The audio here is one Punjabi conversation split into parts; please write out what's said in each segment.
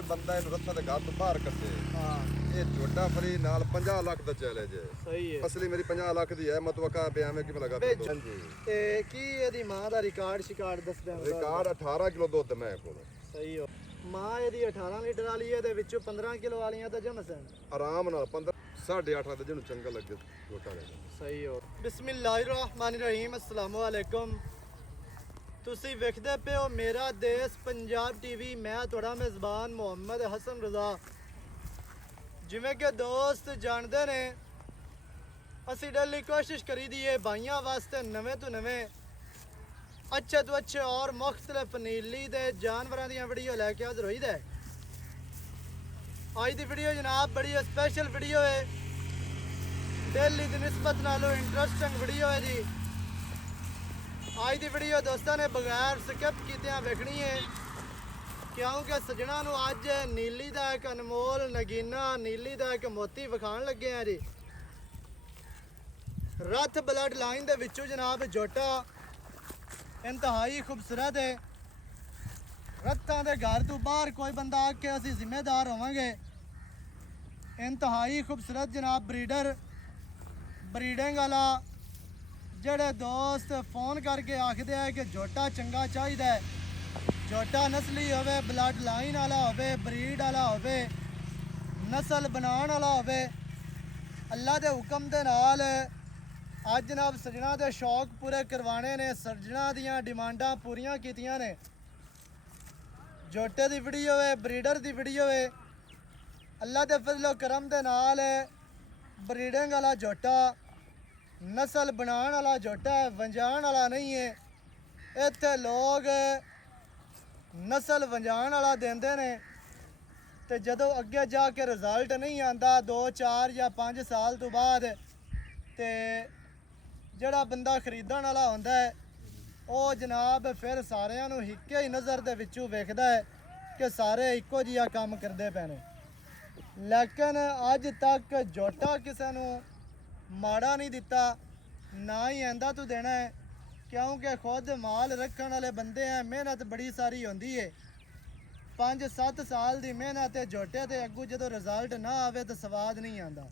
कोई बंदा इन रस्सा दे घर तो बाहर कसे हाँ ये छोटा फरी नाल 50 लाख दा चैलेंज है। सही है। असली मेरी 50 लाख दी है मतवका पे हमें कि लगा वे हां जी ते की ਇਹਦੀ ਮਾਂ ਦਾ ਰਿਕਾਰਡ ਸ਼ਿਕਾਰਡ ਦੱਸ ਦੇ रिकॉर्ड 18 किलो दुध मैं कोल ਸਹੀ ਹੋ ਮਾਂ ਇਹਦੀ 18 ਲੀਟਰ ਵਾਲੀ ਹੈ ਤੇ ਵਿੱਚੋਂ 15 ਕਿਲੋ ਵਾਲੀਆਂ ਤਾਂ ਜਮਸ ਹਨ आराम नाल 15 8.5 ਦਾ ਜਿਹਨੂੰ ਚੰਗਾ ਲੱਗੇ ਛੋਟਾ ਲੈ ਸਹੀ ਹੋ ਬਿਸਮਿਲ੍ਲਾਹਿਰਰਹਿਮਾਨਿਰਰਹੀਮ ਅਸਲਾਮੁ ਅਲੈਕੁਮ ਤੁਸੀਂ ਵੇਖਦੇ ਪਏ ਹੋ ਮੇਰਾ ਦੇਸ਼ ਪੰਜਾਬ ਟੀਵੀ ਮੈਂ ਤੁਹਾਡਾ ਮੇਜ਼ਬਾਨ ਮੁਹੰਮਦ ਹਸਨ ਰਜ਼ਾ ਜਿਵੇਂ ਕਿ ਦੋਸਤ ਜਾਣਦੇ ਨੇ ਅਸੀਂ ਡੇਲੀ ਕੋਸ਼ਿਸ਼ ਕਰੀਦੀ ਹੈ ਭਾਈਆਂ ਵਾਸਤੇ ਨਵੇਂ ਤੋਂ ਨਵੇਂ ਅੱਛੇ ਤੋਂ ਅੱਛੇ ਔਰ ਮੁxtਲਫ ਨੀਲੀ ਦੇ ਜਾਨਵਰਾਂ ਦੀਆਂ ਵੀਡੀਓ ਲੈ ਕੇ ਹਾਜ਼ਰ ਹੋਈਦਾ ਹੈ। ਅੱਜ ਦੀ ਵੀਡੀਓ ਜਨਾਬ ਬੜੀ ਸਪੈਸ਼ਲ ਵੀਡੀਓ ਹੈ डेली की निस्बत नालों इंटरेस्टिंग वीडियो है जी। आज की वीडियो दोस्तों ने बगैर स्किप कीतियां वेखनी है क्योंकि सजना नूं अज नीली का एक अनमोल नगीना नीली का एक मोती विखाण लगे हैं जी। रथ ब्लड लाइन दे विचों जनाब जोटा इंतहाई खूबसूरत है। रथां दे घर तो बाहर कोई बंदा आके असीं जिम्मेदार होवांगे। इंतहाई खूबसूरत जनाब ब्रीडर ब्रीडिंग वाला जेड़े दोस्त फोन करके आखते हैं कि जोटा चंगा चाहिए जोटा नस्ली होवे ब्लड लाइन वाला होवे ब्रीड वाला होवे नस्ल बनाने वाला होवे अल्लाह के हुक्म के नाल अज जनाब सजना के शौक पूरे करवाने ने सजना दियां डिमांडां पूरियां कीतियां ने। जोटे की वीडियो है ब्रीडर की वीडियो है अल्लाह के फजलो करम के नाल ब्रीडिंग वाला जोटा नस्ल बनाने वाला जोटा है वंजाण वाला नहीं है। इत्थे लोग नस्ल वंजाण वाला देंदे ने ते जदों अगे जाके रिजल्ट नहीं आंदा 2 4 या 5 साल तो बाद ते जिहड़ा बंदा खरीदण वाला हुंदा है वो जनाब फिर सारिਆਂ ਨੂੰ हिक्के ही नज़र दे विचों वेखदा है कि सारे इक्को जिहा काम करदे पे ने। लेकिन अज तक जोटा किसी नूं माड़ा नहीं दिता ना ही आंदा तो देना है क्योंकि खुद माल रखने वाले बंदे हैं। मेहनत बड़ी सारी होंदी है 5-7 साल की मेहनत है जोटे ते अगू जो रिजल्ट ना आवे तो स्वाद नहीं आता।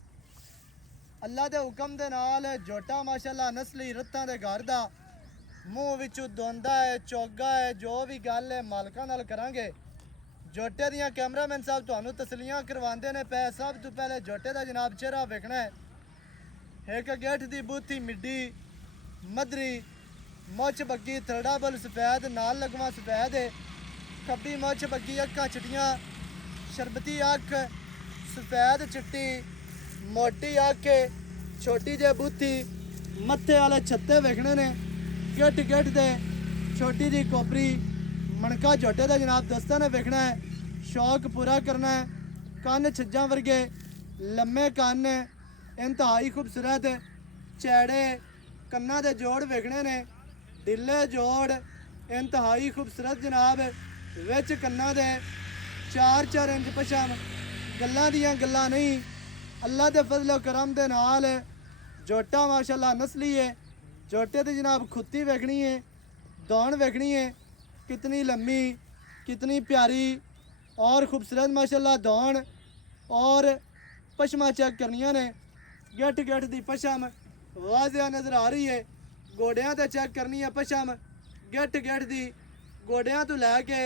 अल्लाह के हुक्म के नाल जोटा माशाल्लाह नस्ली रत्तां दे घर दा मूँह विचों दोंदा है चोगा है जो भी गल है मालकां नाल करांगे। जोटे दियां कैमरामैन साहब तुहानूं तसलियां करवांदे ने पै सब तो पहले जोटे का जनाब चेहरा वेखना है। एक गेठ की बूथी मिड्डी मदरी मुछ बग्गी थड़ा बल सफैद नाल लगवा सफैद है खब्बी मुछ बग्गी अक्खां चिट्टियां शरबती अख सफैद चिट्टी मोटी अख छोटी जे बूथी मत्थे वाले छत्ते वेखने ने गिट गिट दे छोटी जी कोपरी मणका जोटे का जनाब दोस्तां ने वेखना है। शौक पूरा करना है। कन्न छज्जां वर्गे लम्मे कन्न इंतहाई खूबसूरत चैड़े कन्ना दे जोड़ वेखने ने ढिले जोड़ इंतहाई खूबसूरत जनाब विच कन्ना दे 4-4 इंच पछम गल्लां दियां गल्लां नहीं अल्लाह दे फजलो करम दे नाल जोटा माशाल्लाह नस्ली है। जोटे ते जनाब खुत्ती वेखनी है दौड़ वेखनी है कितनी लम्मी कितनी प्यारी और खूबसूरत माशाल्लाह दौड़ और पशमा चेक करनियां ने। गेट गेट दी पशम वाजिया नज़र आ रही है। गोडियां ते चेक करनी है पशम गेट गेट दी गोडियां तो लैके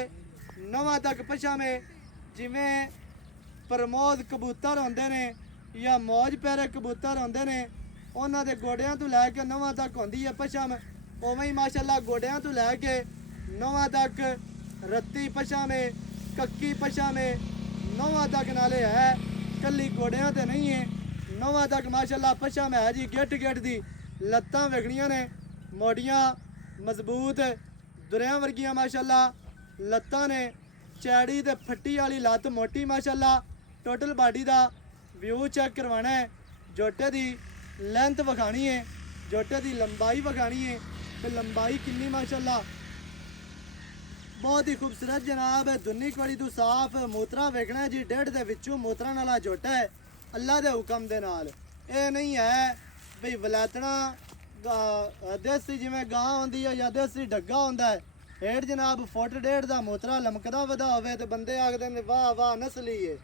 नवां तक पशम है। जिमें प्रमोद कबूतर होंदे ने या मौज प्यारे कबूतर होंदे ने उन्हां दे गोडियां तो लैके नवां तक होंदी है पशम उवें ही माशाल्लाह गोडियां तो लैके नवां तक रत्ती पशम है कक्की पशम है नवां तक नाले है कली गोडियां ते नहीं है नवां तक माशाल्लाह पशम है जी। गेट गेट दी लत्तां वेखनियां ने मोटियां मजबूत दुरियां वर्गियां माशाल्लाह लत्तां ने चैड़ी ते फट्टी वाली लत्त मोटी माशाल्लाह टोटल बॉडी दा व्यू चेक करवाना है। जोटे दी लेंथ विखानी है जोटे दी लंबाई विखानी है तो लंबाई कितनी माशाल्लाह बहुत ही खूबसूरत जनाब दुन्नी कड़ी तो साफ मूत्रा वेखना है जी। 1.5 दे विचों मूत्रा नाला जोटा है अल्लाह के हुक्म के नाल। ये नहीं है भी वलैतना देसी जिमें गां होंदी है या देसी डग्गा होंदा है ਹੇਠ ਜਨਾਬ ਫੁੱਟ ਡੇਢ ਦਾ ਮੋਤਰਾ ਲਮਕਦਾ ਵਧਾ ਹੋਵੇ ਤੇ ਬੰਦੇ ਆਖਦੇ ਨੇ ਵਾਹ ਵਾਹ ਨਸਲੀ ਏ।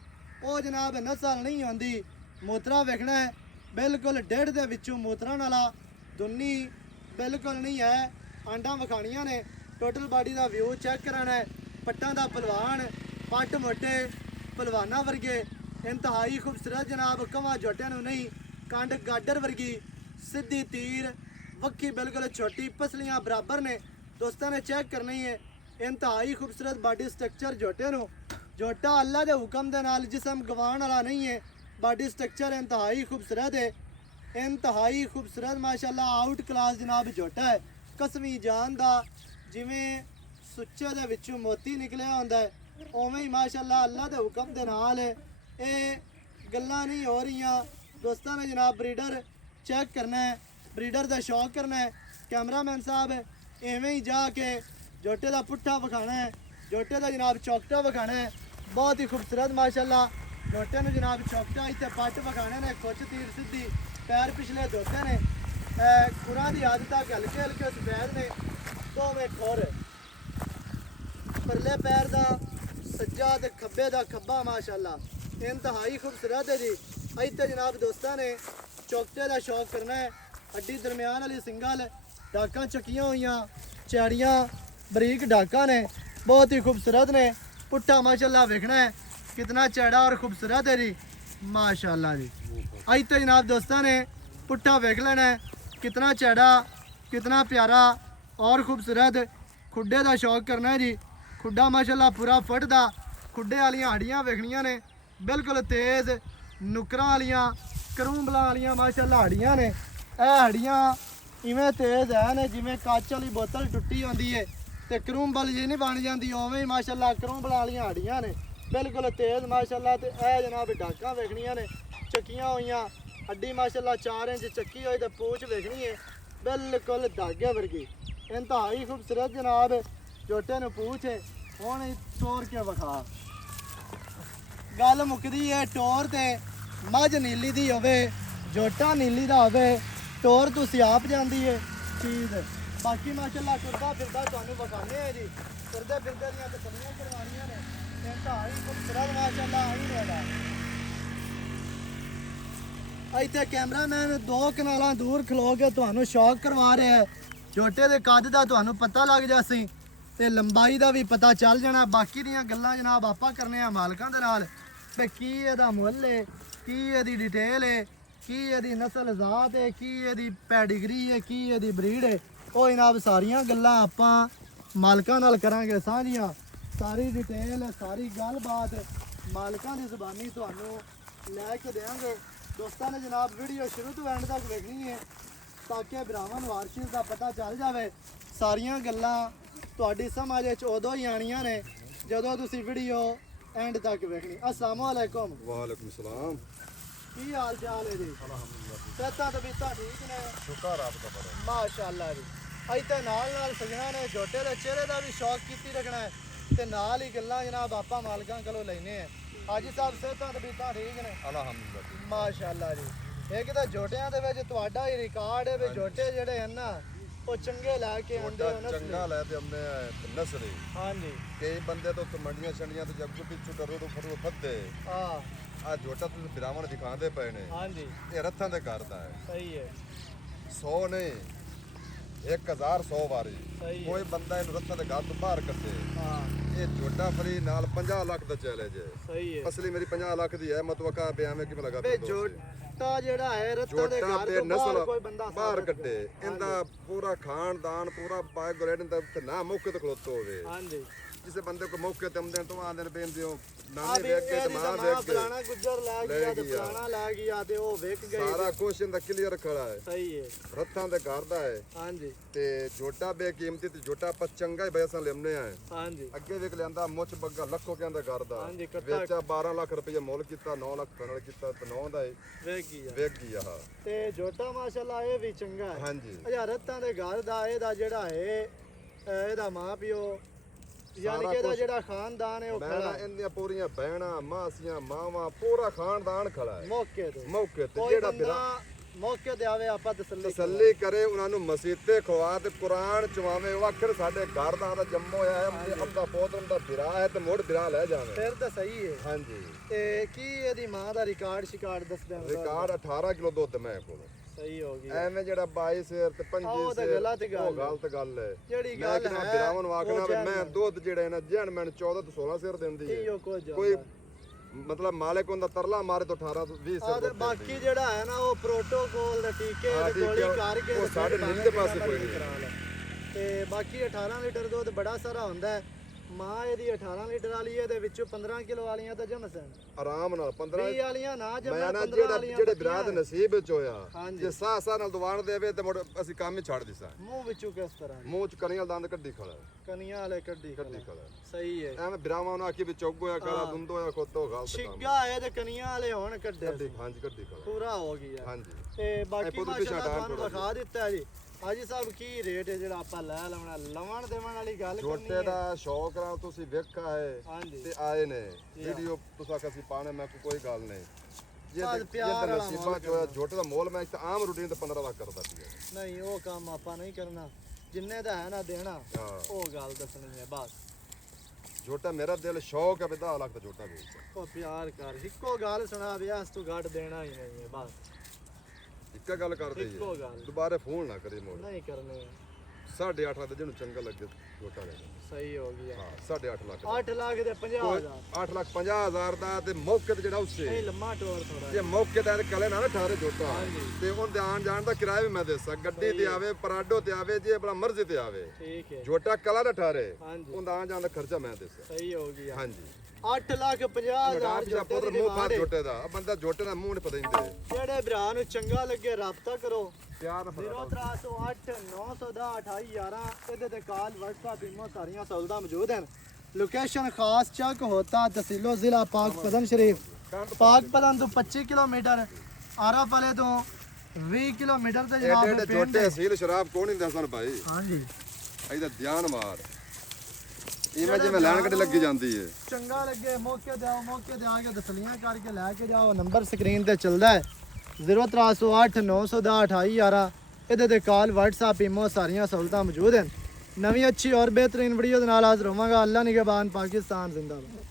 ਉਹ ਜਨਾਬ ਨਸਲ ਨਹੀਂ ਹੁੰਦੀ। ਮੋਤਰਾ ਵੇਖਣਾ ਹੈ ਬਿਲਕੁਲ ਡੇਢ ਦੇ ਵਿੱਚੋਂ ਮੋਤਰਾ ਨਾਲਾ ਦੁੰਨੀ ਬਿਲਕੁਲ ਨਹੀਂ ਹੈ। ਆਂਡਾਂ ਵਿਖਾਣੀਆਂ ਨੇ, ਟੋਟਲ ਬਾਡੀ ਦਾ ਵਿਊ ਚੈੱਕ ਕਰਾਣਾ ਹੈ। ਪੱਟਾਂ ਦਾ ਪਹਿਲਵਾਨ, ਪੱਟ ਮੋਟੇ ਪਹਿਲਵਾਨਾਂ ਵਰਗੇ, ਇੰਤਹਾਈ ਖੂਬਸੂਰਤ ਜਨਾਬ, ਕਵਾਂ ਜੋਟਿਆਂ ਨੂੰ ਨਹੀਂ, ਕੰਡ ਗਾਡਰ ਵਰਗੀ, ਸਿੱਧੀ ਤੀਰ, ਵੱਖੀ ਬਿਲਕੁਲ ਛੋਟੀ, ਪਸਲੀਆਂ ਬਰਾਬਰ ਨੇ। ਦੋਸਤਾਂ ਨੇ ਚੈੱਕ ਕਰਨੀ ਹੈ ਇੰਤਹਾਈ ਖੂਬਸੂਰਤ ਬਾਡੀ ਸਟਰਕਚਰ ਜੋਟੇ ਨੂੰ। ਜੋਟਾ ਅੱਲਾ ਦੇ ਹੁਕਮ ਦੇ ਨਾਲ ਜਿਸਮ ਗਵਾਉਣ ਵਾਲਾ ਨਹੀਂ ਹੈ। ਬਾਡੀ ਸਟਰਕਚਰ ਇੰਤਹਾਈ ਖੂਬਸੂਰਤ ਹੈ, ਇੰਤਹਾਈ ਖੂਬਸੂਰਤ ਮਾਸ਼ਾਅੱਲਾ ਆਊਟ ਕਲਾਸ ਜਨਾਬ ਜੋਟਾ ਹੈ। ਕਸਵੀਂ ਜਾਨ ਦਾ ਜਿਵੇਂ ਸੁੱਚੇ ਦੇ ਵਿੱਚੋਂ ਮੋਤੀ ਨਿਕਲਿਆ ਹੁੰਦਾ ਹੈ ਉਵੇਂ ਹੀ ਮਾਸ਼ਾਅੱਲਾ ਅੱਲਾ ਦੇ ਹੁਕਮ ਦੇ ਨਾਲ ਇਹ ਗੱਲਾਂ ਨਹੀਂ ਹੋ ਰਹੀਆਂ। ਦੋਸਤਾਂ ਨੇ ਜਨਾਬ ਬਰੀਡਰ ਚੈੱਕ ਕਰਨਾ ਹੈ, ਬਰੀਡਰ ਦਾ ਸ਼ੌਕ ਕਰਨਾ ਹੈ। ਕੈਮਰਾਮੈਨ ਸਾਹਿਬ ਐਵੇਂ ਹੀ ਜਾ ਕੇ ਜੋਟੇ ਦਾ ਪੁੱਠਾ ਵਿਖਾਣਾ ਹੈ, ਜੋਟੇ ਦਾ ਜਨਾਬ ਚੌਕਟਾ ਵਿਖਾਣਾ ਹੈ। ਬਹੁਤ ਹੀ ਖੂਬਸੂਰਤ ਮਾਸ਼ਾਅੱਲਾ ਜੋਟੇ ਨੂੰ ਜਨਾਬ ਚੌਕਟਾ ਇੱਥੇ ਪੱਟ ਵਿਖਾਣੇ ਨੇ, ਖੁੱਚ ਤੀਰ ਸਿੱਧੀ, ਪੈਰ ਪਿਛਲੇ ਧੋਤੇ ਨੇ, ਖੁਰਾਂ ਦੀ ਆਦਤ ਤੱਕ ਹਲਕੇ ਹਲਕੇ ਸਫੈਦ ਨੇ, ਦੋਵੇਂ ਖੁਰ, ਪਰਲੇ ਪੈਰ ਦਾ ਸੱਜਾ ਤੇ ਖੱਬੇ ਦਾ ਖੱਬਾ ਮਾਸ਼ਾਅੱਲਾ ਇੰਤਹਾਈ ਖੂਬਸੂਰਤ ਹੈ ਜੀ। ਇੱਥੇ ਜਨਾਬ ਦੋਸਤਾਂ ਨੇ ਚੌਕਟੇ ਦਾ ਸ਼ੌਕ ਕਰਨਾ ਹੈ। ਅੱਡੀ ਦਰਮਿਆਨ ਵਾਲੀ ਸਿੰਗਲ, ਡਾਕਾਂ ਚੱਕੀਆਂ ਹੋਈਆਂ, ਚੈੜੀਆਂ ਬਰੀਕ ਡਾਕਾਂ ਨੇ, ਬਹੁਤ ਹੀ ਖੂਬਸੂਰਤ ਨੇ। ਪੁੱਠਾ ਮਾਸ਼ਾਅੱਲਾ ਵੇਖਣਾ ਹੈ कितना चौड़ा और खूबसूरत है जी माशाल्लाह जी। आज तो जनाब दोस्तों ने पुट्ठा वेख लेना है कितना चौड़ा, कितना प्यारा और खूबसूरत। खुड्डे का शौक करना है जी। खुड्डा माशाल्लाह पूरा फुट का, खुड्डे वालियां हड्डियां वेखनियां ने बिल्कुल तेज़, नुकरां वालियां करूंबलां वालियां माशाल्लाह हड्डियां ने। यह हड्डियां इवें तेज़ है ने जिवें कच वाली बोतल टुट्टी होंदी है ते करूंबल जी नहीं बन जाती, उवें ही माशाल्लाह करूंबलां वालियां हड्डियां ने बिल्कुल तेज़ माशाल्लाह। ते ए जनाब डाकां वेखनियां ने चक्कियां होइयां, हड्डी माशाल्लाह 4 इंच चक्की होई ते पूछ वेखनी है बिल्कुल धागे वर्गी, इंतहाई खूबसूरत जनाब जोटे नूं पूछ है। हुण तोड़ के विखा, गल मुकदी है टोर ते मझ नीली दी होवे, जोटा नीली दा होवे, टोर तो सियाप जांदी है चीज़। बाकी माशाल्लाह तुरदा फिरदा तुहानूं विखाने है जी, तुरदे फिरदे दियां तसल्लियां करवानियां ने। ਇੱਥੇ ਕੈਮਰਾਮੈਨ 2 ਕਨਾਲਾਂ ਦੂਰ ਖਲੋ ਕੇ ਤੁਹਾਨੂੰ ਸ਼ੌਕ ਕਰਵਾ ਰਿਹਾ ਹੈ। ਛੋਟੇ ਦੇ ਕੱਦ ਦਾ ਤੁਹਾਨੂੰ ਪਤਾ ਲੱਗ ਜਾਸੀ ਤੇ ਲੰਬਾਈ ਦਾ ਵੀ ਪਤਾ ਚੱਲ ਜਾਣਾ। ਬਾਕੀ ਦੀਆਂ ਗੱਲਾਂ ਜਨਾਬ ਆਪਾਂ ਕਰਨੇ ਆ ਮਾਲਕਾਂ ਦੇ ਨਾਲ ਤੇ ਕੀ ਇਹਦਾ ਮੁੱਲ ਹੈ, ਕੀ ਇਹਦੀ ਡਿਟੇਲ ਹੈ, ਕੀ ਇਹਦੀ ਨਸਲ ਜ਼ਾਤ ਹੈ, ਕੀ ਇਹਦੀ ਪੈਡੀਗਰੀ ਹੈ, ਕੀ ਇਹਦੀ ਬਰੀਡ ਹੈ। ਉਹ ਜਨਾਬ ਸਾਰੀਆਂ ਗੱਲਾਂ ਆਪਾਂ ਮਾਲਕਾਂ ਨਾਲ ਕਰਾਂਗੇ ਸਾਂਝੀਆਂ। सारी डिटेल सारी गलबात मालिकां दी ज़बानी तुहानूं लैके देंगे। दोस्तों ने जनाब वीडियो शुरू तो एंड तक देखनी है ताकि भरावां नूं हर चीज़ का पता चल जाए। सारियां गल्लां तुहाडी समझ विच उदों ही आनियां ने जदों तुसीं वीडियो एंड तक वेखनी। अस्सलाम वालेकुम। वालेकुम सलाम। की हाल चाल है जी? सेहतां तबीयतां ठीक ने? शुक्र आपका बड़ा माशाअल्लाह जी। ਇੱਥੇ ਨਾਲ ਸਜਣਾ ਨੇ ਜੋਟੇ ਦੇ ਚਿਹਰੇ ਦਾ ਵੀ ਸ਼ੌਕ ਕੀਤੀ ਰੱਖਣਾ ਹੈ ਤੇ ਨਾਲ ਹੀ ਗੱਲਾਂ ਜਨਾਬ ਆਪਾਂ ਮਾਲਕਾਂ ਕੋਲੋਂ ਲੈਨੇ ਆ। ਹਾਜੀ ਸਾਹਿਬ ਸਿਹਤਾਂ ਤਬੀਅਤਾਂ ਠੀਕ ਨੇ? ਅਲਹਮਦੁਲਿਲਾ ਮਾਸ਼ਾਅੱਲਾ ਜੀ। ਇੱਕ ਤਾਂ ਜੋਟਿਆਂ ਦੇ ਵਿੱਚ ਤੁਹਾਡਾ ਹੀ ਰਿਕਾਰਡ ਹੈ ਵੀ ਜੋਟੇ ਜਿਹੜੇ ਹਨ ਨਾ ਉਹ ਚੰਗੇ ਲੈ ਕੇ ਆਉਂਦੇ ਹੋ ਨਾ, ਚੰਗਾ ਲੈ ਤੇ ਆਉਂਦੇ ਆ ਨਸਲੀ। ਹਾਂਜੀ ਕਈ ਬੰਦੇ ਤਾਂ ਉੱਥੇ ਮੰਡੀਆਂ ਛੰਡੀਆਂ ਤੇ ਜੱਗੂ ਪਿੱਛੂ ਕਰੋ ਤੋਂ ਫਰੂ ਫੱਦੇ ਹਾਂ ਆ ਜੋਟਾ ਤੁਸੀਂ ਬਿਰਾਵਾਂ ਨੂੰ ਦਿਖਾਉਂਦੇ ਪਏ ਨੇ। ਹਾਂਜੀ ਇਹ ਰੱਥਾਂ ਦੇ ਘਰ ਦਾ ਹੈ। ਸਹੀ ਹੈ। 100 ਨਹੀਂ 1000 ਵਾਰੀ ਸਹੀ ਹੈ। ਕੋਈ ਬੰਦਾ ਇਹਨੂੰ ਰੱਥਾਂ ਦੇ ਘਰ ਤੋਂ ਬਾਹਰ ਕੱਢੇ। ਹਾਂ ਇਹ ਜੋਟਾ ਫਰੀ ਨਾਲ 50 ਲੱਖ ਦਾ ਚੈਲੰਜ ਹੈ। ਸਹੀ ਹੈ। ਅਸਲੀ ਮੇਰੀ 50 ਲੱਖ ਦੀ ਹੈ। ਮਤਵਕਾ ਬਿਆਵੇਂ ਕਿਵੇਂ ਲਗਾ ਬੇ ਜੋਟਾ ਜਿਹੜਾ ਹੈ ਰੱਤਾਂ ਦੇ ਜੋਟਾ ਘਰ ਤੇ ਤੋਂ ਬਾਹਰ ਨਸਲ ਕੋਈ ਬੰਦਾ ਬਾਹਰ ਕੱਢੇ। ਇਹਦਾ ਪੂਰਾ ਖਾਨਦਾਨ ਪੂਰਾ ਬਾਇਓਗ੍ਰੇਡ ਦਾ ਨਾ ਮੌਕੇ ਤੇ ਖਲੋਤਾ ਹੋਵੇ। ਹਾਂਜੀ ਕਿਸੇ ਬੰਦੇ ਕੋ ਮੌਕੇ ਤੇ ਆਉਂਦੇ ਤੋਂ ਆਂਦੇ ਨੇ ਪੈਂਦੇ ਹੋ ਆ ਨਾਨੇ ਵੀ ਵੇਖ ਕੇ ਤੇ ਇਹਦੀ ਮਾਂ ਤਾਂ ਵੇਖ ਕੇ ਪੁਰਾਣਾ ਗੁੱਜਰ ਲੈ ਗਿਆ ਤੇ ਗਿਆ। ਪੁਰਾਣਾ ਲੈ ਗਿਆ ਤੇ ਉਹ ਵਿਕ ਗਈ। ਸਾਰਾ ਕੁਛ ਇਹਦਾ ਕਲੀਅਰ ਖੜਾ ਹੈ। ਸਹੀ ਹੈ। ਰੱਥਾਂ ਦੇ ਘਰ ਦਾ ਹੈ ਹਾਂਜੀ ਤੇ ਜੋਟਾ ਬੇਕੀਮਤੀ ਤੇ ਜੋਟਾ ਆਪਾਂ ਚੰਗਾ ਹੀ ਬੈਸਾਂ ਲੈਣੇ ਆ। ਹਾਂਜੀ ਅੱਗੇ ਵੇਖ ਲਿਆਂਦਾ ਮੁੱਛ ਬੱਗਾ ਲੱਖੋ ਕਹਿੰਦਾ ਘਰ ਦਾ ਹਾਂਜੀ, ਕੱਟਾ। ਵੇਚਾ 12 ਲੱਖ ਰੁਪਏ ਮੁੱਲ ਕੀਤਾ, 9 ਲੱਖ ਫਾਈਨਲ ਕੀਤਾ ਤੇ 9 ਦਾ ਵਿਕ ਗਿਆ। ਵੇਚ ਗਿਆ। ਹਾਂ ਤੇ ਜੋਟਾ ਮਾਸ਼ਾਅੱਲਾ ਇਹ ਵੀ ਚੰਗਾ ਹੈ। ਹਾਂਜੀ ਹਜ਼ਾਰਤਾਂ ਦੇ ਘਰ ਦਾ ਇਹਦਾ ਜਿਹੜਾ ਹੈ ਇਹਦਾ ਮਾਂ ਪਿਓ ਯਾਨੀ ਕਿ ਇਹਦਾ ਜਿਹੜਾ ਖਾਨਦਾਨ ਹੈ ਉਹ ਮੈਂ ਖੜਾ ਇਹਦੀਆਂ ਪੂਰੀਆਂ ਬਹਿਣਾ ਮਾਸੀਆਂ ਮਾਵਾਂ ਪੂਰਾ ਖਾਨਦਾਨ ਖੜਾ ਹੈ ਮੌਕੇ ਤੇ। ਮੌਕੇ ਤੇ ਕੋਈ ਜਿਹੜਾ ਬੰਦਾ ਮੌਕੇ ਤੇ ਆਵੇ ਆਪਾਂ ਤਸੱਲੀ ਕਰੇ, ਉਹਨਾਂ ਨੂੰ ਮਸੀਤੇ ਖਵਾ ਤੇ ਕੁਰਾਨ ਚਵਾਵੇ। ਉਹ ਆਖਰ ਸਾਡੇ ਘਰ ਦਾ ਜੰਮੋ ਆਇਆ ਅੱਬਾ ਪੋਤਨ ਦਾ ਵਿਰਾ ਹੈ ਤੇ ਮੁੜ ਵਿਰਾ ਲੈ ਜਾਵੇ। ਫਿਰ ਤਾਂ ਸਹੀ ਹੈ। ਹਾਂਜੀ ਤੇ ਕੀ ਇਹਦੀ ਮਾਂ ਦਾ ਰਿਕਾਰਡ ਸ਼ਿਕਾਰਡ ਦੱਸ ਦਿਆਂ। ਰਿਕਾਰਡ 18 ਕਿਲੋ ਦੁੱਧ ਮੈਂ ਕੋਲ। ਸਹੀ ਹੋ ਗਈ। ਐਵੇਂ ਜਿਹੜਾ 22 ਸੇਰ ਤੇ 25 ਸੇਰ ਉਹ ਗਲਤ ਗੱਲ ਹੈ। ਜਿਹੜੀ ਮੈਂ ਗੱਲ ਕਿਹਾ ਹੈ ਵਿਰਾਵਾਂ ਨੂੰ ਆਖਣਾ ਵੀ ਮੈਂ ਦੁੱਧ ਜਿਹੜਾ ਨਾ ਜਣ ਮੈਂ 14 ਤੋਂ 16 ਸੇਰ ਦਿੰਦੀ ਹੈ। ਕੋਈ ਮਤਲਬ ਮਾਲਕ ਉਹਦਾ ਤਰਲਾ ਮਾਰੇ ਤੋਂ 18 ਤੋਂ 20 ਸੇਰ ਦੁੱਧ। ਬਾਕੀ ਜਿਹੜਾ ਹੈ ਨਾ ਉਹ ਪ੍ਰੋਟੋਕੋਲ ਦੇ ਟੀਕੇ ਤੇ ਗੋਲੀ ਕਰਕੇ ਉਹ ਸਾਡੇ ਨੀਂਦ ਦੇ ਪਾਸੇ ਕੋਈ ਨਹੀਂ। ਤੇ ਬਾਕੀ 18 ਲੀਟਰ ਦੁੱਧ ਬੜਾ ਸਾਰਾ ਹੁੰਦਾ ਹੈ। ਮਾਂ ਇਹਦੀ 18 ਲੀਟਰ ਵਾਲੀ ਹੈ, ਇਹਦੇ ਵਿੱਚੋਂ 15 ਕਿਲੋ ਵਾਲੀਆਂ ਤਾਂ ਜਮਸ ਹਨ ਆਰਾਮ ਨਾਲ। 15 20 ਵਾਲੀਆਂ ਨਾ ਜਮੇ, 15 ਵਾਲੀਆਂ ਜਿਹੜੇ ਵਿਰਾਦ ਨਸੀਬ ਵਿੱਚ ਹੋਇਆ ਹਾਂਜੀ। ਜੇ ਸਾਹ ਨਾਲ ਦਵਾਣ ਦੇਵੇ ਤੇ ਮੁੜ ਅਸੀਂ ਕੰਮ ਹੀ ਛੱਡ ਦਿਸਾਂ। ਮੂੰਹ ਵਿੱਚੋਂ ਕਿਸ ਤਰ੍ਹਾਂ ਮੂੰਹ ਚ ਕਣੀਆਂ ਦੰਦ ਕੱਢੀ ਖੜਾ ਕਨੀਆਂ ਵਾਲੇ ਕੱਢੀ ਖੜਾ। ਸਹੀ ਹੈ। ਐਵੇਂ ਵਿਰਾਵਾਂ ਨੂੰ ਆਖੀ ਵੀ ਚੌਗੋਇਆ ਕਰਾ ਦੁੰਦੋਇਆ ਖੋਤੋ ਗਲਤ ਕੰਮ। ਛਿੱਗਾ ਹੈ ਤੇ ਕਨੀਆਂ ਵਾਲੇ ਹੁਣ ਕੱਢੇ ਹਾਂਜੀ ਕੱਢੀ ਖੜਾ ਪੂਰਾ ਹੋ ਗਿਆ। ਹਾਂਜੀ ਤੇ ਬਾਕੀ ਪੁੱਤ ਮਾਸ਼ਾਅੱਲਾ ਪਿੱਛੇ ਤੁਹਾਨੂੰ ਦਿਖਾ ਦਿੱਤਾ ਜੀ। ਹਾਜੀ ਸਾਹਿਬ ਕੀ ਰੇਟ ਹੈ ਜਿਹੜਾ ਆਪਾਂ ਲੈ ਲਵਣਾ ਲਵਣ ਦੇਵਣ ਵਾਲੀ ਗੱਲ ਕਰਨੀ ਛੋਟੇ ਹੈ। ਦਾ ਸ਼ੌਕ ਨਾਲ ਤੁਸੀਂ ਵੇਖਾ ਹੈ ਹਾਂਜੀ ਤੇ ਆਏ ਨੇ ਵੀਡੀਓ ਤੁਸੀਂ ਕਸੀ ਪਾਣੇ ਮੈਂ ਕੋਈ ਗੱਲ ਨਹੀਂ। ਬਸ ਪਿਆਰ ਵਾਲਾ ਨਸੀਬਾਂ ਚ ਹੋਇਆ ਛੋਟੇ ਦਾ ਮੋਲ ਮੈਂ ਤਾਂ ਆਮ ਰੂਟੀਨ ਤੇ 15 ਲੱਖ ਕਰਦਾ ਪਿਆ। ਨਹੀਂ ਉਹ ਕੰਮ ਆਪਾਂ ਨਹੀਂ ਕਰਨਾ, ਜਿੰਨੇ ਦਾ ਹੈ ਨਾ ਦੇਣਾ ਉਹ ਗੱਲ ਦੱਸਣੀ ਹੈ ਬਸ। ਛੋਟਾ ਮੇਰਾ ਦਿਲ ਸ਼ੌਕ ਹੈ ਵੀ 10 ਲੱਖ ਦਾ ਛੋਟਾ ਵੇਚ। ਉਹ ਪਿਆਰ ਕਰ ਇੱਕੋ ਗੱਲ ਸੁਣਾ ਵੀ ਇਸ ਤੋਂ ਘੱਟ ਦੇਣਾ ਹੀ ਨਹੀਂ ਹੈ ਬਸ। ਇੱਕ ਗੱਲ ਕਰਦੇ ਜੀ ਇੱਕੋ ਗੱਲ ਦੁਬਾਰੇ ਫੋਨ ਨਾ ਕਰੀ ਮੋੜ। ਨਹੀਂ ਕਰਨੇ। 8.5 ਲੱਖ ਦੇ ਜਿਹਨੂੰ ਚੰਗਾ ਲੱਗੇ ਛੋਟਾ ਲੈ ਸਹੀ ਹੋ ਗਿਆ। ਹਾਂ 8.5 ਲੱਖ 8 ਲੱਖ ਦੇ 50,000 8,50,000 ਦਾ ਤੇ ਮੌਕੇ ਤੇ ਜਿਹੜਾ ਉਸੇ ਨਹੀਂ ਲੰਮਾ ਟੋਰ ਥੋੜਾ ਜੇ ਮੌਕੇ ਤੇ ਕਲੇ ਨਾ ਠਾਰੇ ਛੋਟਾ ਹਾਂਜੀ। ਤੇ ਉਹਦੇ ਆਣ ਜਾਣ ਦਾ ਕਿਰਾਇਆ ਵੀ ਮੈਂ ਦੇ ਸਕ ਗੱਡੀ ਤੇ ਆਵੇ ਪਰਾਡੋ ਤੇ ਆਵੇ ਜੇ ਆਪਣਾ ਮਰਜ਼ੀ ਤੇ ਆਵੇ ਠੀਕ ਹੈ। ਛੋਟਾ ਕਲਾ ਨਾ ਠਾਰੇ ਹਾਂਜੀ ਉਹਦਾ ਆਣ ਜਾਣ ਦਾ ਖਰਚਾ ਮੈਂ ਦੇ ਸਕ। ਸਹੀ ਹੋ ਗਿਆ। ਹਾਂਜੀ 8,50,000 ਜਿਹੜਾ ਪੁੱਤਰ ਮੂੰਹ ਫਾੜ ਛੋਟੇ ਦਾ ਆ ਬੰਦਾ ਛੋਟੇ ਦਾ ਮੂੰਹ ਨਹੀਂ ਪਤਾ ਇੰਦੇ ਜਿਹੜੇ ਭਰਾ ਨੂੰ ਚੰਗਾ ਲੱਗੇ ਰਾਬਤਾ ਕਰੋ। ਪਿਆਰ ਨਾਲ 0308 910 2811 ਇਹਦੇ ਤੇ ਕਾਲ WhatsApp ਈਮੋ ਸਾਰੀਆਂ ਸਹੂਲਤਾਂ ਮੌਜੂਦ ਹਨ। ਲੋਕੇਸ਼ਨ ਖਾਸ ਚੱਕ ਹੋਤਾ ਤਹਿਸੀਲੋ ਜ਼ਿਲ੍ਹਾ ਪਾਕਪਤਨ ਸ਼ਰੀਫ। ਪਾਕਪਤਨ ਤੋਂ 25 ਕਿਲੋਮੀਟਰ, ਆਰਫ ਵਾਲੇ ਤੋਂ 20 ਕਿਲੋਮੀਟਰ ਤੇ ਜਨਾਬ ਐਡੇ ਛੋਟੇ ਅਸੀਲ ਸ਼ਰਾਬ ਕੋਣ ਨਹੀਂ ਦੱਸਣ ਭਾਈ। ਹਾਂਜੀ ਇਹਦਾ ਧਿਆਨ ਮਾਰ ਇਵੇਂ ਜਿਵੇਂ ਲੈਣ ਕੱਢ ਲੱਗੀ ਜਾਂਦੀ ਏ। ਚੰਗਾ ਲੱਗੇ ਮੌਕੇ ਤੇ ਆਓ, ਮੌਕੇ ਤੇ ਆ ਕੇ ਤਸਲੀਆਂ ਕਰਕੇ ਲੈ ਕੇ ਜਾਓ। ਨੰਬਰ ਸਕਰੀਨ ਤੇ ਚੱਲਦਾ ਹੈ 0308 910 2811। ਇਹਦੇ ਤੇ ਕਾਲ WhatsApp ਈਮੋ ਸਾਰੀਆਂ ਸਹੂਲਤਾਂ ਮੌਜੂਦ ਹਨ। ਨਵੀਂ ਅੱਛੀ ਔਰ ਬਿਹਤਰੀਨ ਵੀਡੀਓ ਦੇ ਨਾਲ ਹਾਜ਼ਰ ਹੋਵਾਂਗਾ। ਅੱਲਾ ਨਿਗਹਬਾਨ, ਪਾਕਿਸਤਾਨ ਜ਼ਿੰਦਾਬਾਦ।